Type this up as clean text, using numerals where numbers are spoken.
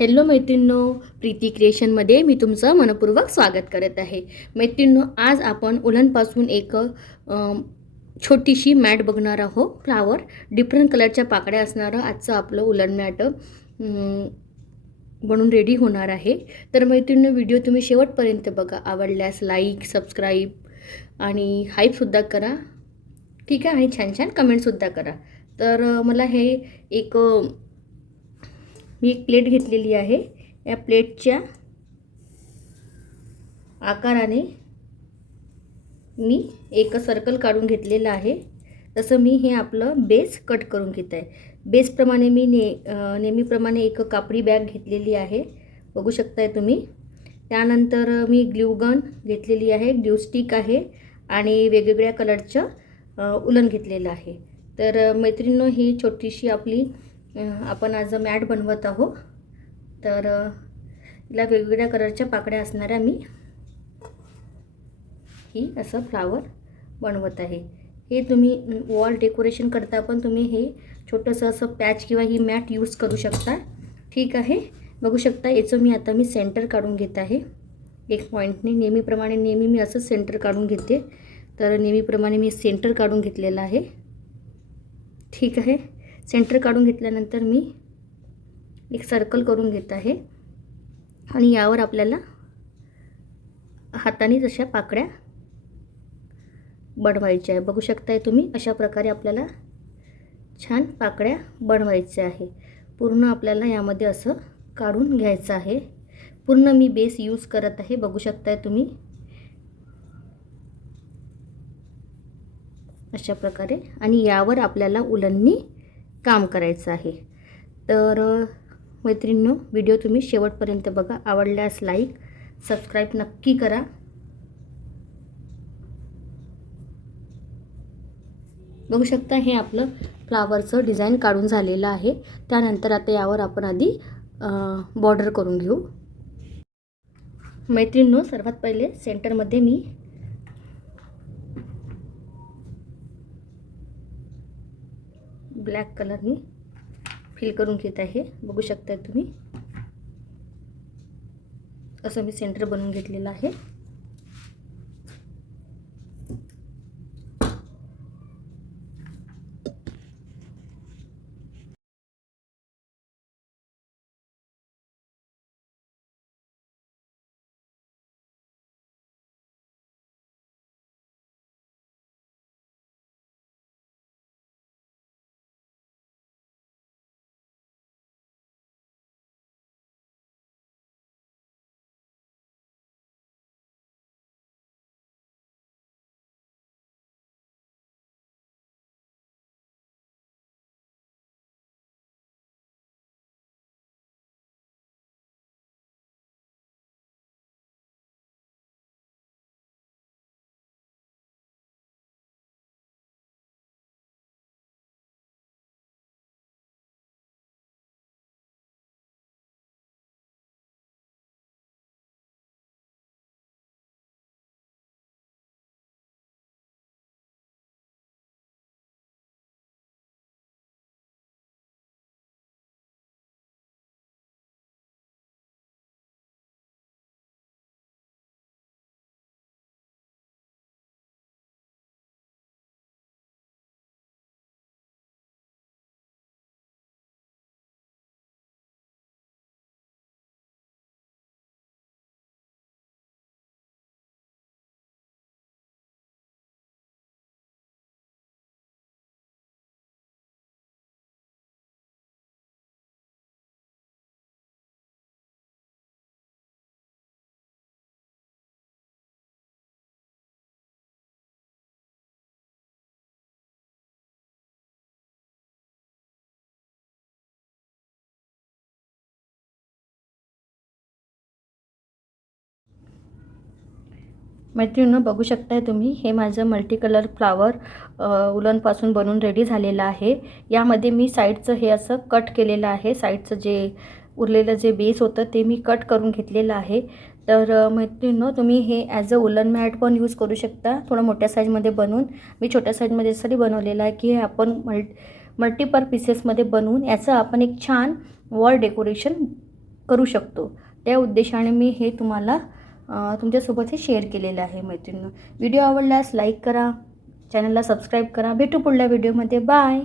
Hello मैत्रिणींनो, प्रीती क्रिएशनमध्ये मी तुमचं मनपूर्वक स्वागत करत आहे. मैत्रिणींनो, आज आपण उलनपासून एक छोटीशी मॅट बघणार आहोत. फ्लावर डिफरंट कलरच्या पाकड्या असणारं आजचं आपलं उलन मॅट बनून रेडी होणार आहे. तर मैत्रिणींनो, व्हिडिओ तुम्ही शेवटपर्यंत बघा. आवडल्यास लाईक, सबस्क्राईब आणि हाईपसुद्धा करा, ठीक आहे, आणि छान छान कमेंटसुद्धा करा. तर मला हे मी एक प्लेट घेतलेली आहे. या प्लेटच्या आकाराने मी एक सर्कल काढून घेतलेलं आहे. तसं मी हे आपलं बेस कट करून घेत आहे. बेसप्रमाणे मी नेहमीप्रमाणे एक कापडी बॅग घेतलेली आहे, बघू शकताय तुम्ही. त्यानंतर मी ग्लू गन घेतलेली आहे, ग्लू स्टिक आहे आणि वेगवेगळ्या कलरचं उलन घेतलेलं आहे. तर मैत्रिणींनो, ही छोटीशी आपली आपण आज मॅट बनवत आहोत. तर हिला वेगवेगळ्या कलरच्या पाकड्या असणाऱ्या मी ही असं फ्लावर बनवत आहे. हे तुम्ही वॉल डेकोरेशन करता पण तुम्ही हे छोटंसं असं पॅच किंवा ही मॅट यूज करू शकता, ठीक आहे. बघू शकता, याचं मी सेंटर काढून घेत आहे एक पॉईंटने. नेहमी मी असं सेंटर काढून घेते. तर नेहमीप्रमाणे मी सेंटर काढून घेतलेलं आहे, ठीक आहे. सेंटर काढून घेतल्यानंतर मी एक सर्कल करून घेत आहे आणि यावर आपल्याला हाताने जशा पाकड्या बनवायच्या आहे. बघू शकताय तुम्ही, अशा प्रकारे आपल्याला छान पाकड्या बनवायच्या आहे. पूर्ण आपल्याला यामध्ये असं काढून घ्यायचं आहे. पूर्ण मी बेस यूज करत आहे, बघू शकताय तुम्ही, अशा प्रकारे. आणि यावर आपल्याला उलननी काम करायचं आहे. तर मैत्रिणींनो, व्हिडिओ तुम्ही शेवटपर्यंत बघा. आवडल्यास लाईक, सबस्क्राईब नक्की करा. बघू शकता, हे आपलं फ्लावरचं डिझाईन काढून झालेलं आहे. त्यानंतर आता यावर आपण आधी बॉर्डर करून घेऊ. मैत्रिणींनो, सर्वात पहिले सेंटरमध्ये मी ब्लॅक कलरनी फिल करून घेत आहे, बघू शकता तुम्ही. असं मी सेंटर बनवून घेतलेलं आहे. मैत्रिणींनो, बघू शकताय तुम्ही, हे माझं मल्टी कलर फ्लावर उलनपासून बनून रेडी झालेलं आहे. यामध्ये मी साईडचं हे असं कट केलेलं आहे. साईडचं जे उरलेलं जे बेस होतं ते मी कट करून घेतलेलं आहे. तर मैत्रिणींनो, तुम्ही हे ॲज अ उलन मॅट पण यूज करू शकता. थोडं मोठ्या साईजमध्ये बनवून, मी छोट्या साईजमध्ये यासाठी बनवलेलं आहे की आपण मल्टीपल पीसेसमध्ये बनवून याचं आपण एक छान वॉल डेकोरेशन करू शकतो, त्या उद्देशाने मी हे तुम्हाला तुमच्यासोबत हे शेअर केलेलं आहे मैत्रिणींनो. व्हिडिओ आवडल्यास लाईक करा, चॅनलला सबस्क्राईब करा. भेटू पुढल्या व्हिडिओमध्ये. बाय.